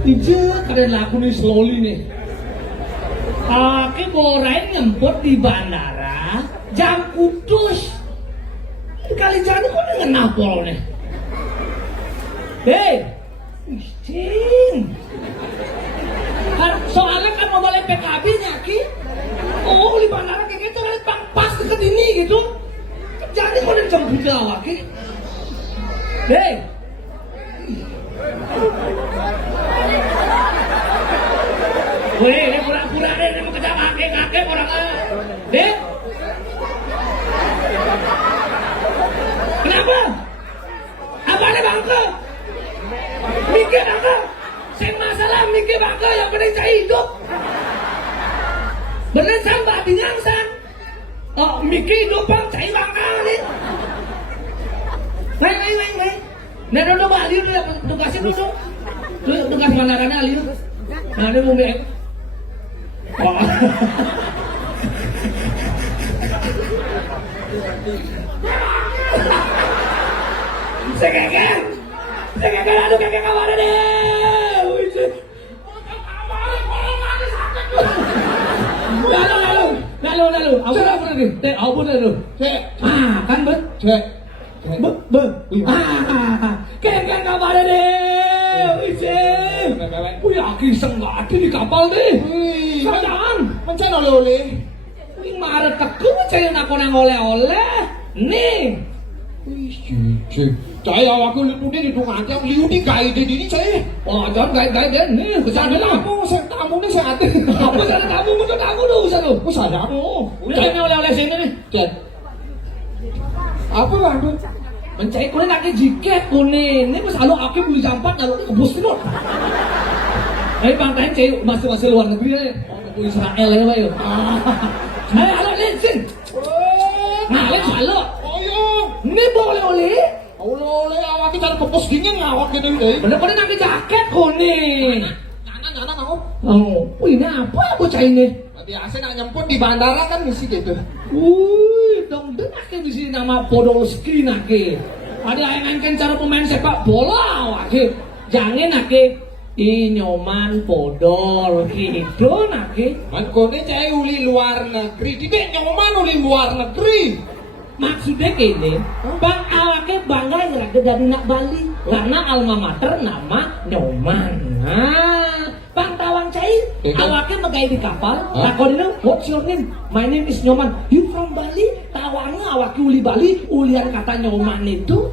Ije kalian laku nih slowly nih. Aki borain nyemput di bandara jam kudus. Kali jalan kok dengan napol nih. Hei, cing. Soalnya kan mau balik PKB nya Ki. Oh di bandara kayak gitu pas deket ini gitu. Jadi kok udah jemput awak Ki. Hei. Weh, ini pura-pura deh, ini mau kejar kakek orangnya. Dek. Kenapa? Apa nih bangke? Mikir bangke? Saya masalah mikir bangke, yang penting saya hidup. Bener sampai bingung san. Oh, mikir hidup bang, saya bangke nih. Main. Nah, dulu Bali udah tugasin dulu. Tugas bandaranya Aliu. Nah, dia mau bek. Oh. Sekeken, aduh kakek kabar deh. Lalu. Apa nih? Teh, apa nih? Cek. Kan bet. Cek. Kakek kabar deh. Wih, aki senggati di kapal deh. Sadaan. Mencen oleh-oleh. Wih, marah teku saya nak nang oleh-oleh. Nih. Wih, cik. Saya aku lihat di rumah aja. Liu di guide ini saya. Oh, jangan guide nih. Kesana tamu, saya tamu nih saya ada. Apa sana tamu? Muncul tamu dulu sana. Oh, saya. Udah ini oleh-oleh sini nih. Cek. Apa bang? Mencari kuning lagi jiket kuning. Ini pas lalu aku beli jampat lalu kebus itu. Bang tanya cewek masih luar negeri ya. Ke Israel ya pak yuk. Halo Lensin. Nah Lensin halo. Oh iya. Ini boleh Oleh awak kita kebus gini ngawak gini deh. Bener-bener nanti jaket kuning. Nyana mau. Oh, ini apa bocah ini? Biasa nak nyemput di bandara kan misi gitu. Dong dengar di sini nama Podolski nake. Ada yang mainkan cara pemain sepak bola wake. Jangan nake Nyoman Podol gitu nake. Man kone cai uli luar negeri. Tidak Nyoman uli luar negeri. Maksudnya kene, bang awake bangga ngeraga dari nak Bali karena alma mater nama Nyoman. Nah, bang tawang cai awake megai di kapal. Takon itu, what's your name? My name is Nyoman. You from Bali? Tawangnya awake uli Bali, ulian kata Nyoman itu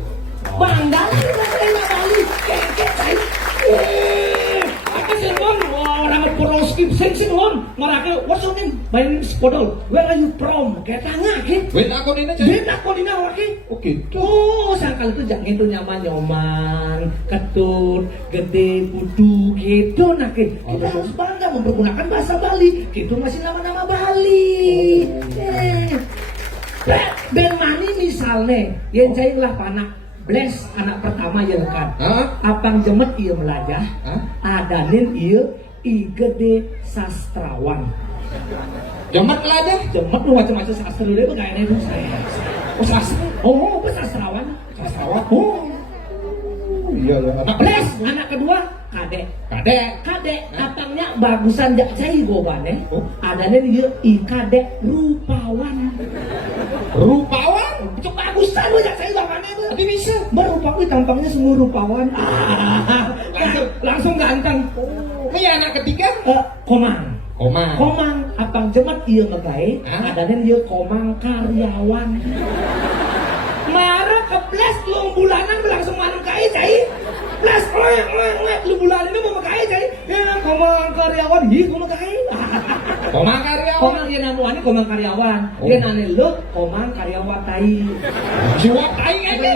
bangga dari nak Bali. Keke cai. Aku sengon orang Podolski sing won ngarake what's your name? My name is Podol. Where are you from? Kayak tanya ke. Wait aku ini aja. Dia nak ini awake. Oke. Oh, sangkal itu jangan itu nyoman, ketut, gede, putu, gitu nak ke. Kita harus bangga mempergunakan bahasa Bali. Gitu masih nama-nama Bali. Ben mani misalnya, yang saya lah panak. Bless anak pertama yang kan. Apang jemet iya melajah. Adanin iya igede sastrawan. Jemet melajah? Jemet lu macam-macam sastra dia bagaimana itu saya. Oh sastra. Oh, sastrawan. Sastrawan. Oh. Iya lah. Bless anak kedua kadek. Apangnya bagusan jak cai gobane. Adanin iya ikadek rupawan. Cuk bagusan lu jak cai gobane. Tapi bisa. Merupakan tampangnya semua rupawan. Langsung ganteng. Ini anak ketiga? Komang. Apang jemet iya megai. Adanya dia komang karyawan. Marah ke Bless lu bulanan langsung manang kai cai. Bless lu bulanan itu mau kai cai. Ya komang karyawan komang kai. Komang karyawan. Komang dia namuani komang karyawan. Dia nane lu komang karyawan tai. Jiwa tai aja.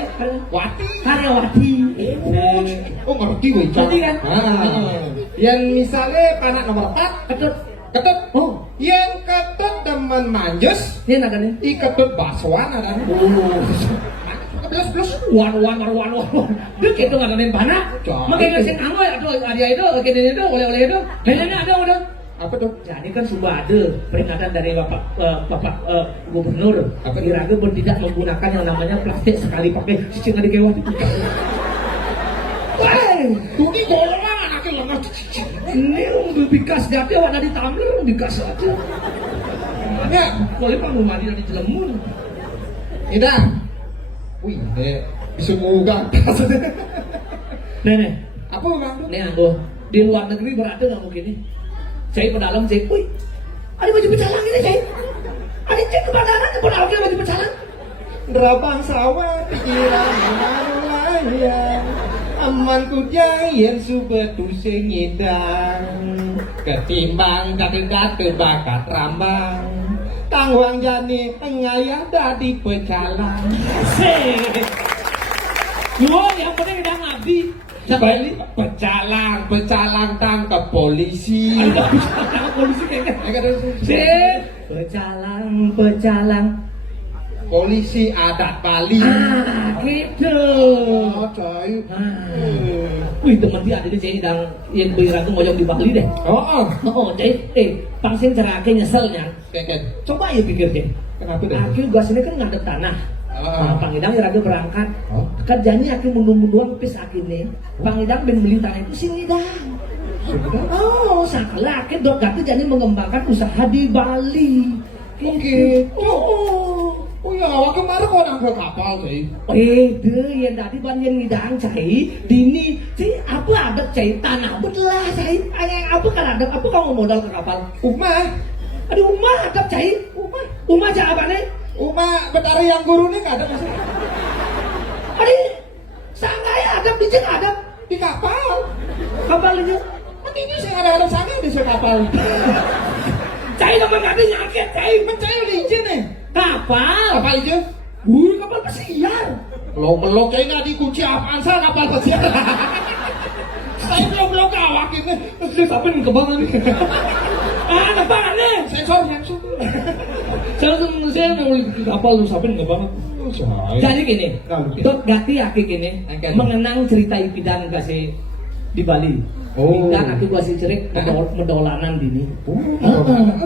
Wati. Karyawati. Oh ngerti gue. Ngerti kan? Yang misalnya anak nomor 4 ketut. Oh, yang ketut demen manjus. ini ada nih. Ketut baswan ada. Plus. Wan. Dia gitu nggak ada nih panah. Makanya ngasih kamu ya tuh ada itu, gini itu, oleh itu. Ini ada udah. Apa tuh? Jadi kan sudah ada peringatan dari Bapak Gubernur. Iraga tidak menggunakan yang namanya plastik sekali pakai cicing ada kewat itu. Tuh golongan anaknya lemas Ini bikas gati awak dari tamlir bikas aja. Ya, Kalau kamu mandi dari jelemun. Ida. Wih, bisa mugang. Nenek, Apa bang? nih aku di luar negeri berada nggak mungkin nih. Saya ke dalam, saya, wih, ada baju pecalang ini, saya. Ada cek ke badangan, pun awaknya baju pecalang. Derabang sawah pikiran layang aman ku jayen subetu sing ngidang ketimbang dadedat bakat rambang tangwang jani ngayah dadi pecalang. Gua yang penting udah ngabdi. Pecalang tangkap polisi. Ada polisi kayaknya. Pecalang. Polisi adat Bali. Gitu. Oh, coy. Wih, teman dia ada di sini yang beriraku ngoyong di Bali deh. Oh. Pangsin cerake nyeselnya. Keken. Coba ya pikir deh. Kenapa deh? Aku gas ini kan ngadep tanah. Pangidang iraga berangkat. Oh. Kerjanya aku mundur-munduan pis akine. Pangidang ben beli tanah itu sing ngidang. Oh, salah aku dok gati jadi mengembangkan usaha di Bali. Gitu. Oh. Oh ya, awak kemarin kok nangkep kapal sih. Yang tadi banyak ngidang cai, dini, cai apa ada cai tanah belah cai, apa kan ada, apa kamu modal ke kapal? Umah, Aduh, umah ada cai, umah cai apa nih? Umah betari yang guru nih nggak ada masih. Aduh, sanggaya ada, bijak ada, Di kapal. kapal itu, Ini saya ada sana di kapal. cai nomor kaki nyakit cai, Mencari licin nih. kapal, Kapal itu? kapal pesiar. Belum kayaknya dikunci apaan sah kapal pesiar. Saya belum kawak ini. Terus sampai ke bawah nih. Apa nih? Sensor. Saya mau beli kapal lu sampai ke bawah. Jadi gini, Dok Gati aki gini, mengenang cerita Ipidan kasih di Bali. Dan aku kasih cerik medolanan dini.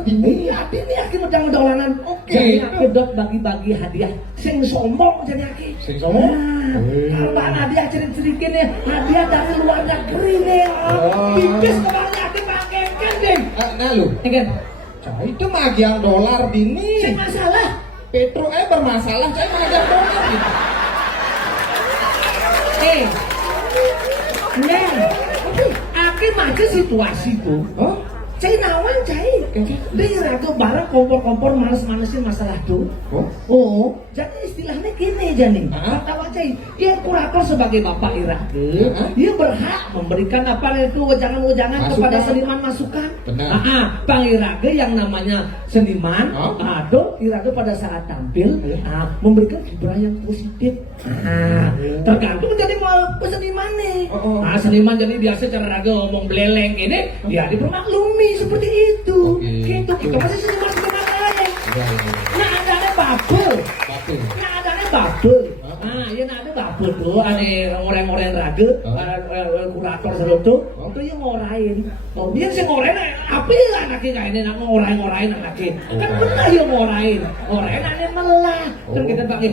Iya, dini aki medolanan. Jadi aku Dok bagi-bagi hadiah. Sing sombong jadi aki. Sing sombong? Kalau hadiah cerik-cerikin ya, hadiah dari luar negeri nih. Tipis kemarin aki pakai kan deh. Nah lu, Kan? itu magiang dolar dini. Sing masalah. Petro bermasalah, saya magiang dolar gitu. Neng, aki macam situasi tuh. Oh? Cai nawan cai. Dia ragu barang kompor-kompor males-malesin masalah tuh. Oh? Jadi istilahnya gini Jani. Kata cai, dia kurator sebagai bapak Irake. Dia berhak memberikan apa itu wejangan-wejangan kepada seniman masukan. Benar. Bang Irake yang namanya seniman, atau Irake pada saat tampil memberikan kiprah yang positif. Tergantung jadi mau seniman nih. Seniman jadi biasa cara raga ngomong beleleng ini, dia dipermaklumi seperti itu. Gitu. Kita masih seniman lain. Nah adanya bubble. Nah adanya bubble. Iya ada bubble tuh, ada orang-orang raga, kurator seru tuh, itu yang ngorain. Dia sih ngorain, apa ya anaknya kayak ini ngorain anaknya. Kan pernah yang ngorain anaknya melah. Terus kita pakai,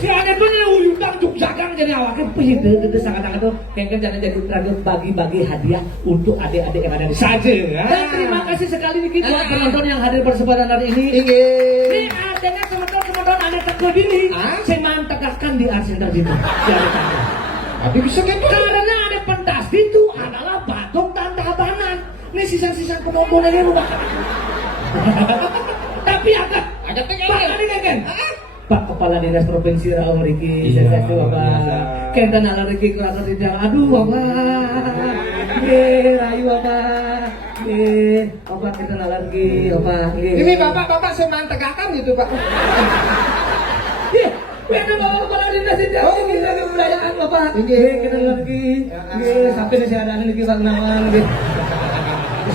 si ada tuh yang uyutang juksagang jadi awaknya itu sangat-sangat tuh kayak jadi raga bagi-bagi hadiah untuk adik-adik yang ada di saja. Dan terima kasih sekali nih buat penonton yang hadir bersempatan hari ini. Ini adanya teman-teman ada teguh ini. Saya mantegakkan di Arsenal itu. Tapi bisa gitu. Karena ada pentas itu adalah Batok dan Tabanan. Ini sisa-sisa penonton ini rumah. Tapi agak kan? Pak Kepala Dinas Provinsi Riau Riki, saya Bapak. Kenten ala Riki kerasa tidak. Aduh Bapak. Rayu Bapak. Bapak kenten ala Riki, Bapak. Ini bapak saya mantegakan gitu Pak. Benar Bapak Kepala Dinas tidak bisa kebudayaan Bapak. Kenten ala Riki. Sampai di sana lagi Pak Nawan.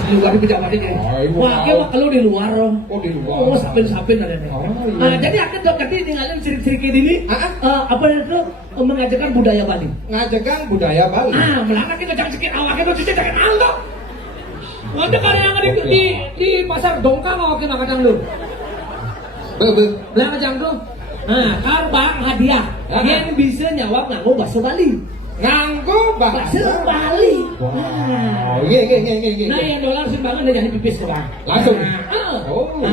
Di luar di pejabat ini. Wah, kalau di luar. Di luar. Oh, sapin ada nih. Jadi akan Dok Gati tinggalin ciri-ciri ini. Apa itu mengajarkan budaya Bali. Ngajakan budaya Bali. Melangkah kita jangan sedikit awak kita cuci jangan aldo. Ada karya yang di pasar Dongkang awak kita kadang lu. Belakang jam tuh. Karbang hadiah. Yang bisa nyawab nganggo bahasa Bali. Nganggo bakso Bali. Wow, iya. Nah, yang dolar sumbangan udah jadi pipis kan. Langsung. Oh.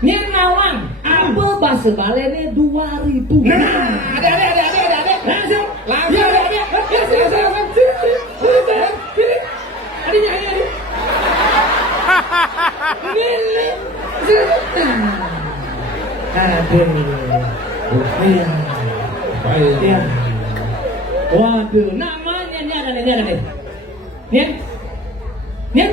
Yang ngawang, apa bakso Bali ini 2.000. Nah, ada. Langsung. Langsung. Pilih. Adinya. Pilih. Aduh. Iya. Baik. Iya. Waduh, namanya ini ada nih. Nih.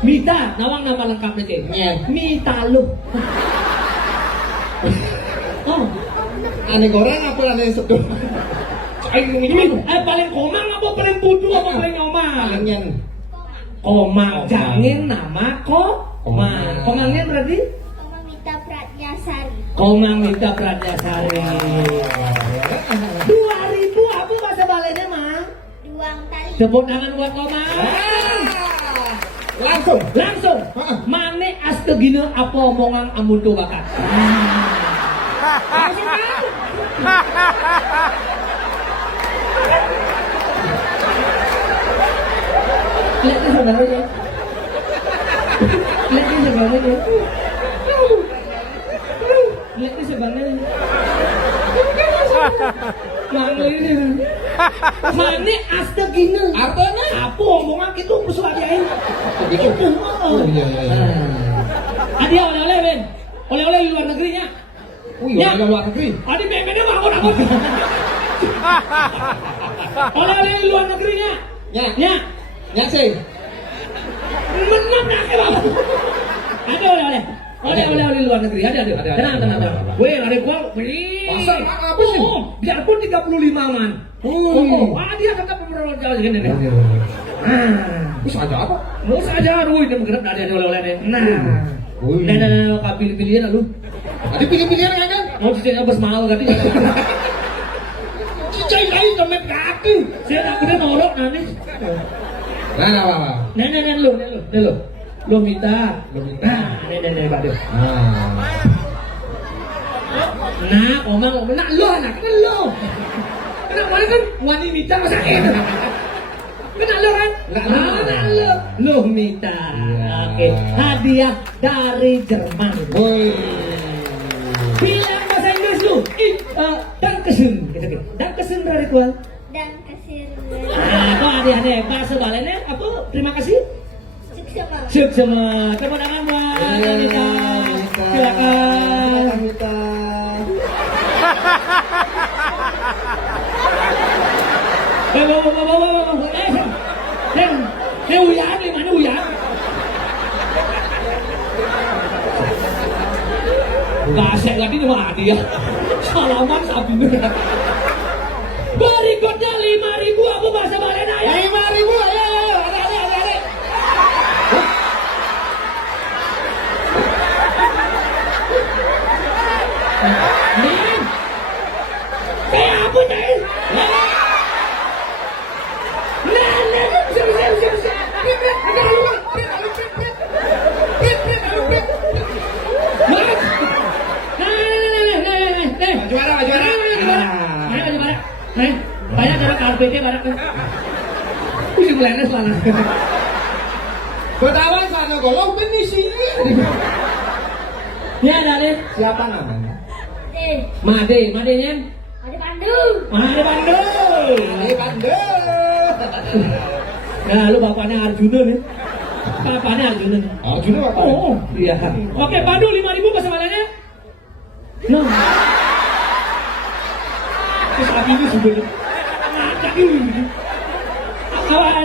Mita, nawang nama lengkapnya Cik. Mita lu. Oh, Aneh goreng apa aneh sedul? paling komang apa paling bodoh apa paling ngomang? Palingan. Komang, jangin nama Komang. Komangnya berarti? Komang Mita Pratyasari. 2.000 apa bahasa Balenya mah? Tepuk tangan buat Komang. Langsung. Mane astegina apa omongan amun tuh bakat. Langsung kan? Lihat nih saudaranya. Lihat nih sebenarnya. Mane astegina. Artinya? Apa omongan gitu pesuadiain. Begitu. Oh, iya. Adi oleh-oleh Ben. Oleh-oleh di luar negerinya. Iya, luar negeri. Adi pengennya bangun. Oleh-oleh di luar negerinya. Ya sih. Menang nak Bang. Ada oleh-oleh. Oleh-oleh di luar negeri. Ada. Tenang. Weh, ada gua. Masa apa sih? Biarpun 35 man. Dia tetap pemerintah jauh segini nih. Bisa aja apa? Mau saja, aduh, ini bergerak dari ada oleh-oleh nih. Nah, pilih-pilihan lu. Ada pilih-pilihan kan? Mau cicaknya bersemal tadi. Cicai lain dompet kaki. Saya takutnya norok nanti. Nah. Nih lu. Lu minta. Nah, nih, Pak Dio. Nah, omong, nak lu anak, kan lu. Kenapa mana kan wani minta masakin. Kenal lu kan? Nah, lu minta. Oke, hadiah dari Jerman. Woi. Bilang bahasa Inggris lu. Dankeschön. Dankeschön dari gua. Nah, kok hadiahnya bahasa Balennya apa? Terima kasih. Suksema. Tepuk tangan buat Anita. Silakan. Uyang, di mana Uyang? Gasek lagi sama dia. Salaman sapi. Berikutnya 5.000 apa bahasa Balena ya? 5.000 ya. Ada. Nin. Kayak apa nih? Juara. Banyak ada karpetnya banyak. Pusing lenes lah. Betawan sana golong di sini. Ya ada deh. Siapa namanya? Madenya? Made Pandu. Nah, lu bapaknya Arjuna nih. Bapaknya Arjuna. Arjuna apa? Oh, iya. Oke, Pandu 5.000 bahasa Balenya. Nah. Terus abi ini sudah ngajak ini. Apa?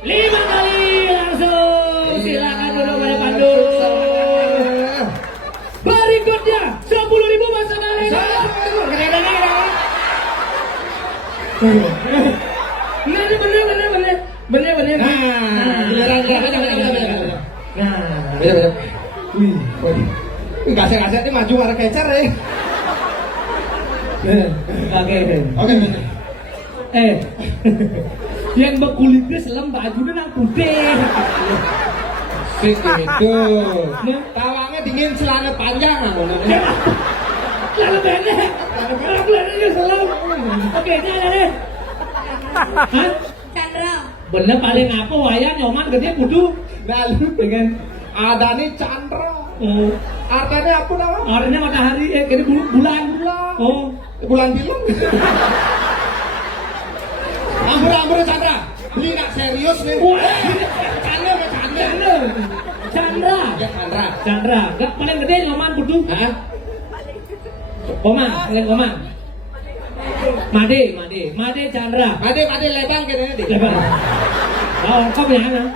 5 kali langsung. Silakan duduk pada Pandu. Berikutnya 10.000 bahasa Balenya. Nah, ini bener. Beneran. Nah, Wih, kasih-kasih ini maju warna kecer ya. Oke. Yang berkulitnya selam bajunya nang putih. Sik itu. Tawangnya dingin celana panjang. Celana pendek. Celana pendeknya selam. Oke, ini ada deh. Hah? Chandra. Bener paling apa wayang nyoman gede kudu Nah, lu dengan ada nih Chandra. oh, Artinya apa nama? orangnya matahari ini bulan. Oh, Bulan bilang. Ambur Chandra. Beli nak serius nih. wah, Chandra. Chandra. Ya Chandra. Chandra, gak paling gede nyoman kudu. Hah? Komang, paling komang. Made Chandra. Made lebang kayaknya deh. Lebar. Oh, kau punya anak?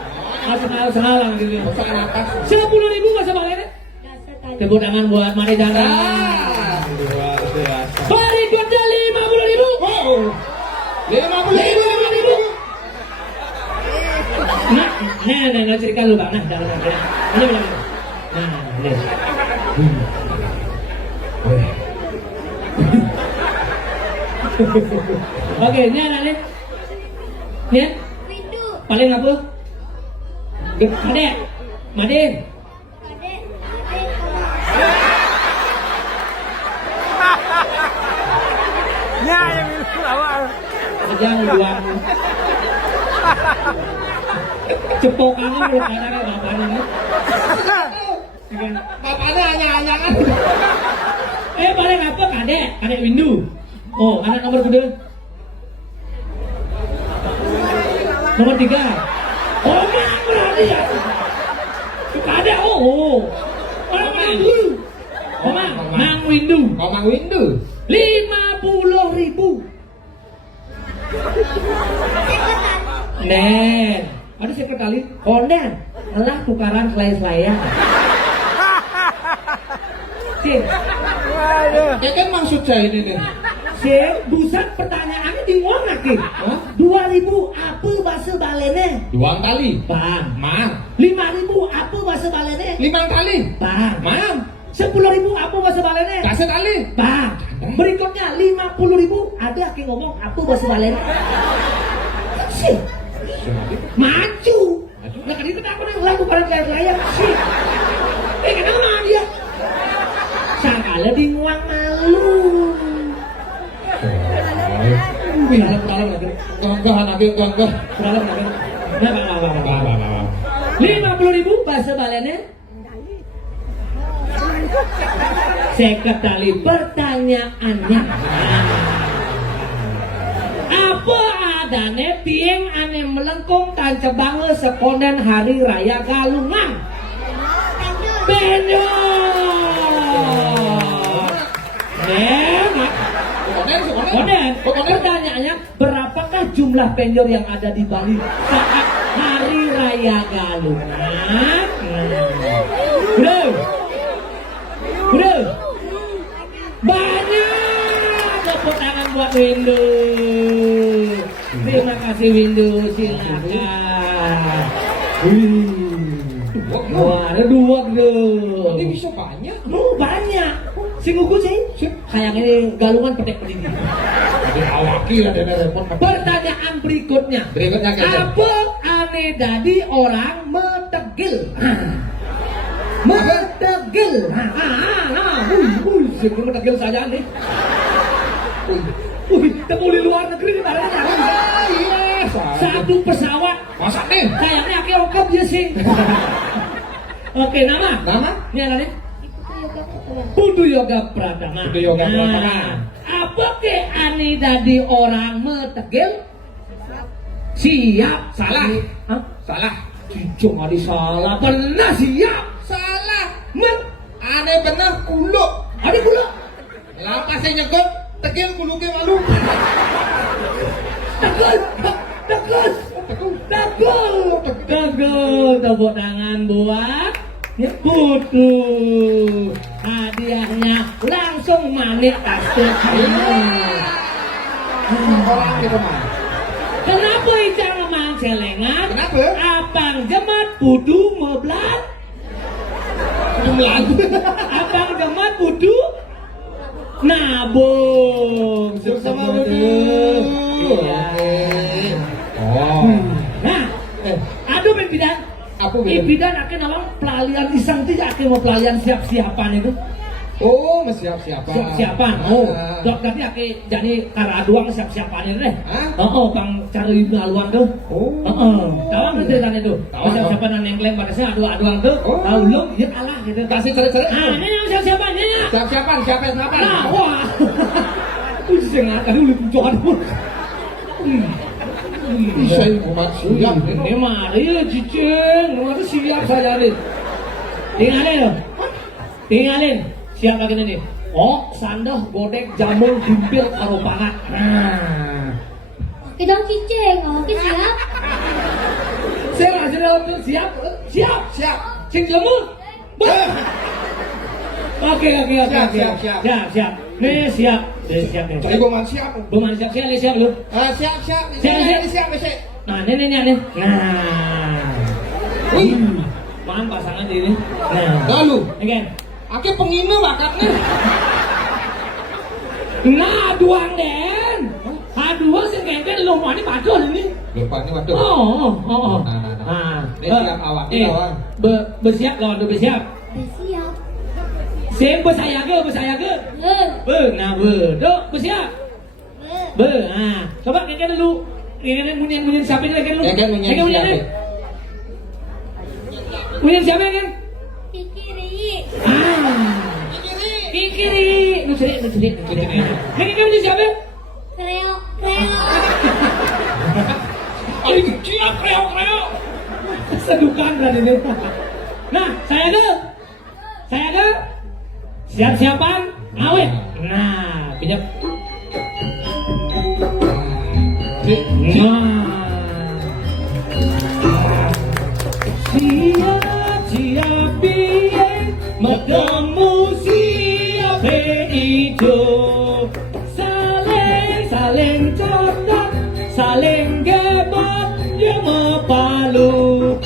Salah gitu. Pesan atas. 10.000 masa balenya? Dasar tadi. Tepuk tangan buat Made Chandra. Luar biasa. Berikutnya 50.000. Wow. 50.000. Nah, cerita lu bang. Nah, jangan. Ini. Nah, ini. Oke, ini anak nih. Nih, Rindu. paling apa? Made. Kade. Ya, yang itu awal. Jangan buang. Cepokannya udah kadang bapaknya nih. Bapaknya hanya kan. Paling apa kadek windu. Oh, anak nomor kedua. Nomor 3. Oh, mang berarti ya. Kadek orang windu. Oh, mang windu. Komang windu. 50.000. Nen, ada sekali. Konden, lah tukaran selai-selayan. Cing, Waduh. Ya kan maksud saya ini nih. Cing, buset pertanyaannya di mana ki? 2.000 apa bahasa balene? Duang kali. Bang. Mang. 5.000 apa bahasa balene? 5 kali. Bang. Mang. 10.000 apa bahasa balene? Kasih kali. Bang. Berikutnya 50.000 ada yang ngomong apa bahasa balene? Sih. Maju. Nah kan itu kenapa nih lagu pada layar sih? Kenapa dia? Sangkala di nguang malu. Dalam lagi. Gangga. Dalam lagi. Nah, 50.000 bahasa balene. Sekretari pertanyaannya. Apa adane pieng ane melengkung tanca banget sekonden hari raya Galungan? Penyo. Konden. Pertanyaannya, berapakah jumlah penjor yang ada di Bali saat hari raya Galungan? Bro, banyak. Tepuk tangan buat Windu. Terima kasih Windu, silakan. Wah, ada 2 tuh. Ini bisa banyak. Banyak. Sing ugu sih. Kayak ini Galungan pedek-pedek. Jadi awaki lah dan repot. Pertanyaan berikutnya. Apa aneh dadi orang metegil? Metegil. Sing metegil saja nih. Temu di luar negeri barangnya. Iya. Satu pesawat. Masa nih? Kayaknya akhir okap dia sih. Oke, nama? Ini anaknya? Putu Yoga Pratama. Putu Yoga Pratama. Apa ke ani dadi orang metegil? Siap. Salah. Hah? Salah. Cicung adi salah. Benar siap. Salah. Aneh bener kuluk. Adi pula. Lapas saya nyekut. Tegil kuluknya malu. Tegul. Tepuk tangan buat ya Putu. Hadiahnya langsung manik tasnya. Orang gitu mah. Kenapa Icang emang celengan? Kenapa? Abang jemat Putu meblat. Jumlah. Abang jemat Putu nabung. Sama Putu. Iya. Oh. Nah, aduh Ben Bidan. Apa Ben? Bidan akan nawang pelalian isang tidak akan mau pelalian siap-siapan itu. Oh, siap-siapan. Siap-siapan. Oh, dok tadi ake jadi kara doang siap-siapan ini deh. Hah? Oh, bang cari ngaluan tuh. Oh. Tahu nggak ceritanya tuh? Tahu. Siap-siapan yang klaim padahal adu-aduan tuh. Oh. Tahu belum? Dia kalah gitu. Kasih ceret-ceret. Ah, ini yang siap-siapannya ya. Siap-siapan, siapa-siapan. Nah, wah. Bisa nggak? Tadi lu tujuan pun. Bisa umat siap. Ini mah, iya cicing. Udah siap saya nih. Tinggalin loh. Tinggalin. Siap lagi nih. Oh, sandah, godek, jamur, dimpil, karo pangat. Nah. Kita cicing, oke siap. Siap. Siap. Siap. Sing lemur. Oke. Siap. Nih siap. Siap nih. Jadi gua siap. Buman siap nih siap lu. Siap. Siap. Nah, nih. Nah. Man pasangan ini. Nah. Lalu, Again. ake pengina bakatnya. Nah, duang den. Duang sing kengken lu mau ini padahal ini. Depan ini waduh. Oh. Nah. Ini siap awak ini awak. Bersiap lawan bersiap. Siap. Sing bersayaga. Nah, dok bersiap. Nah, coba kengken dulu. Kengken munyin siapa ini kengken lu? Kengken munyin siapa? Munyin siapa kan? Kikiri. Kikiri. Nu cerit. Kengken munyin siapa? Kreo. Ay, siap kreo. Sedukan berarti ini. Nah, saya ada. Siap-siapan, awet. Nah, pinjam. Nah. Siap biyen ketemu siap ijo. Saling cocok, saling gebot, dia mepalu.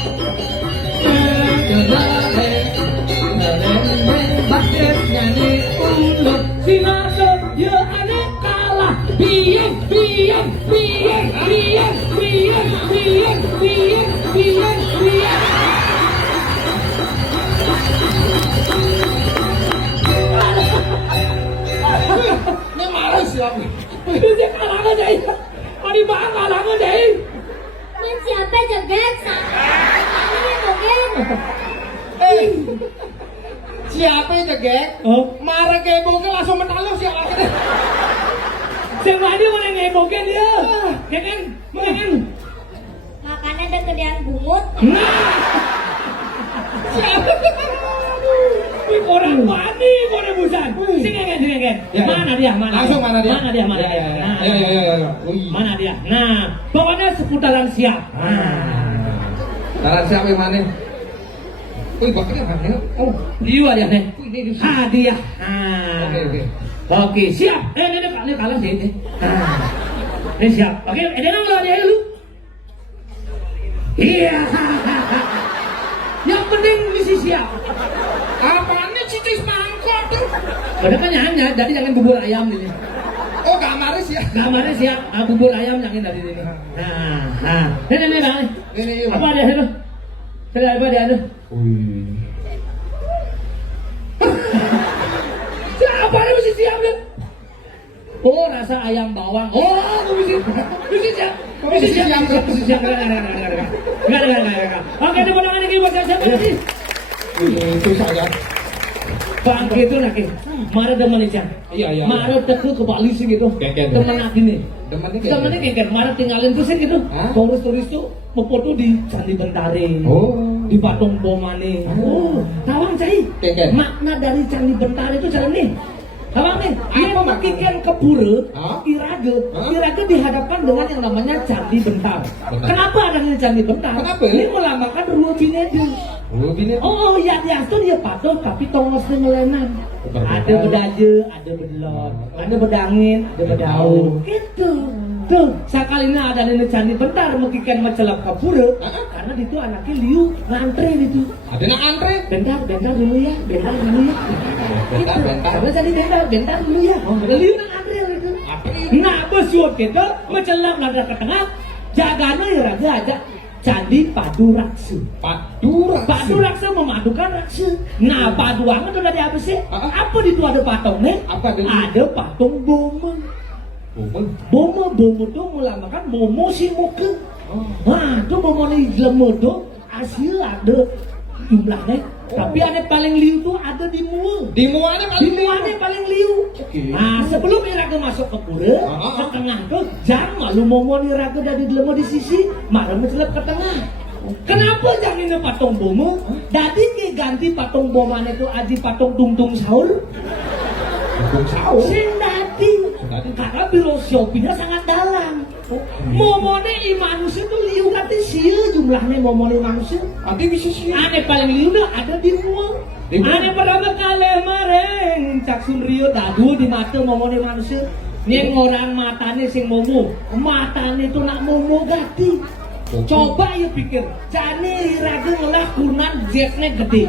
Baket nyanyi ulut sinasep, ya aneh kalah. Biyen. Ini marah siap. Dia kalah aja ya. Mari bang kalah aja. Men siapa joget? Ini joget. Siapa yang jegek? Oh, Marah kayak bongkel langsung menaluh siapa? siapa dia mana ngebokin dia? Ya kan? Makanya ada kedean bungut. Nah, ini orang wani, orang busan. Sini kan. Ya. Mana dia? Langsung mana dia? Nah, Ya. Wih. mana dia? Nah, pokoknya seputaran siap. Taran siapa yang mana? Wih, bakatnya mana? Oh, dia aja nih. Hadiah. Oke, siap. Ini kalah sih. Ini siap. Oke, ini nang dia dulu. Iya. Yang penting misi siap. Apaan cicis mangkok tuh? Padahal kan nyanyi, jadi jangan bubur ayam ini. Oh, gamaris ya? Kamarnya siap, bubur ayam jangan dari sini. Nah. Ini bang. Ini. Apa dia itu? Sudah apa dia itu? Wih. Siapa yang mesti siap kan? Oh, rasa ayam bawang. Oh, mesti siap. Enggak. Oke, tepuk tangan lagi buat siapa lagi? Itu saya. Bang gitu lagi. Mara demen ican. Iya. Mara teku ke Bali sih gitu. Keken. Temen lagi nih. Demennya Keken. Mara tinggalin tuh sih gitu. Hah? Turis tuh foto di Candi Bentare. Oh. Di Patung Bomane. Oh, tawang cai. Keken. Makna dari Candi Bentare itu jalan nih. Tawang nih. Dia Apa makikan ke pura, Hah? Iraga. Hah? Iraga dihadapkan dengan yang namanya Candi Bentar. Kenapa adanya Candi Bentar? Kenapa? Ini melambangkan Rua Binedi. Oh, bini. Oh, ya tuh dia patuh tapi tongosnya melenan. Ada bedaje, ada bedelot, ada bedangin, ada bedau. Gitu. Tuh, sakalina ada nenek Candi Bentar mekikan macelap kapura. Karena itu anaknya Liu ngantre gitu. Ada nak antre? Bentar dulu ya. Bentar. Karena jadi bentar dulu ya. Liu nang antre gitu. Nah, bersyukur kita macelap lada ke tengah. Jagana ya raja aja. Candi Padu Raksa. Padu Raksa memadukan raksa. Nah, paduangan udah di apa sih? Apa di itu ada patungnya? Apa ada? Ada patung Boma. Boma tuh melambangkan Momo si muka. Nah, tuh Momo ni jelema tuh hasil ada jumlahnya. Tapi aneh paling liu tuh ada di Mua. Di muanya Di Muanya paling liu. Oke. Nah, sebelum Iraga masuk ke pura, ke tengah tuh jangan malu Momo Iraga dari jelema di sisi, malah mencelap ke tengah. Kenapa jangan ini patung Boma? Jadi ke ganti patung Bomanya itu aji patung Tung Sahur. Sing dadi karena filosofinya sangat dalam. Momone manusia tuh liu kati sih jumlahnya momone manusia. Tapi bisa sih. Ane paling liu dah ada di Mua. Ane pertama kali mareng cak sumrio dadu di mata momone manusia. Yang orang matane sing momo, matane tuh nak momo gati. Coba ya pikir, jane Iraga ngelah kunan jetnya gede.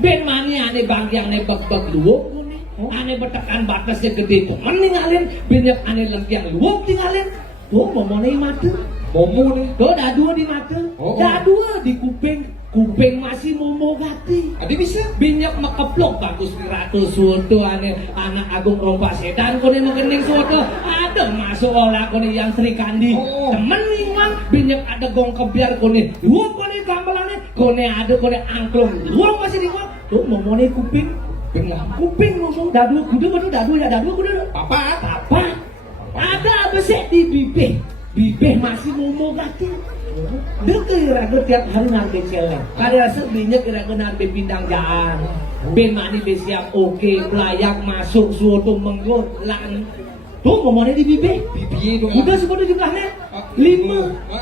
Ben mani ane bagian ane bag luwuk. Ane bertekan batasnya gede tuh meninggalin banyak ane lengkiang luwuk tinggalin tuh momone mata Momo nih. tuh dua di mata dua di kuping masih momo gati Adi bisa. banyak mekeplok bagus piratus suatu ane anak agung rompa sedan kone mengening suatu ada masuk olah kone yang Sri Kandi temen lingwang banyak ada gong kebiar kone luwuk kone gamelannya kone ada kone angklung luwuk masih lingwang tuh momone kuping ngomong dadu kuda ya dadu kuda Papa. ada apa sih di bibeh masih momo gati dia Iraga tiap hari narbe celeng kada rasa banyak Iraga narbe bintang jaan ben mani besiap oke pelayak masuk suatu menggot lang tuh ngomongnya di bibeh Bibi dong. udah sebut jumlahnya 5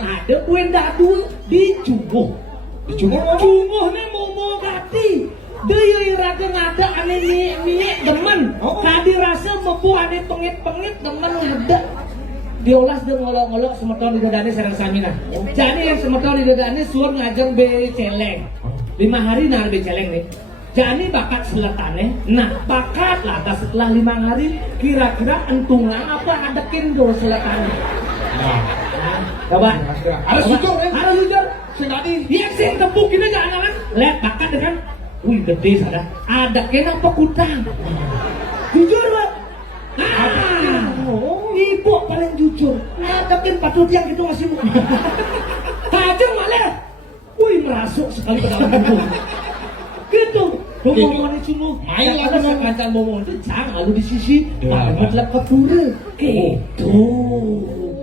ada kuen dadu di cunguhnya momo gati dia Iraga ngada ane niek demen tadi rasa mebu ane pengit demen udah diolas dia ngolok-ngolok semeton di dadane serang samina jadi yang semeton di dadane suruh ngajeng be celeng 5 hari nah be celeng nih jadi bakat seletannya nah bakat lah setelah 5 hari kira-kira entungan apa adekin do seletannya coba Harus jujur ya. harus jujur Senadi. yang sing tepuk ini jangan lihat bakat dengan wih gede sada ada kena pekutang jujur Pak ibu paling jujur ada kan patut yang itu masih tajam malah wih merasuk sekali ke dalam tubuh gitu ngomongnya cuma main lah ada kancan ngomong itu jangan lalu di sisi paling telap ke pura gitu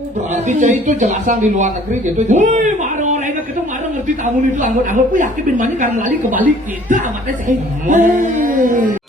Berarti cah itu jelasan di luar negeri gitu. wih marah orang ini kita marah ngerti tamu itu anggot-anggot aku yakin bin mani karena lali kebalik kita amatnya saya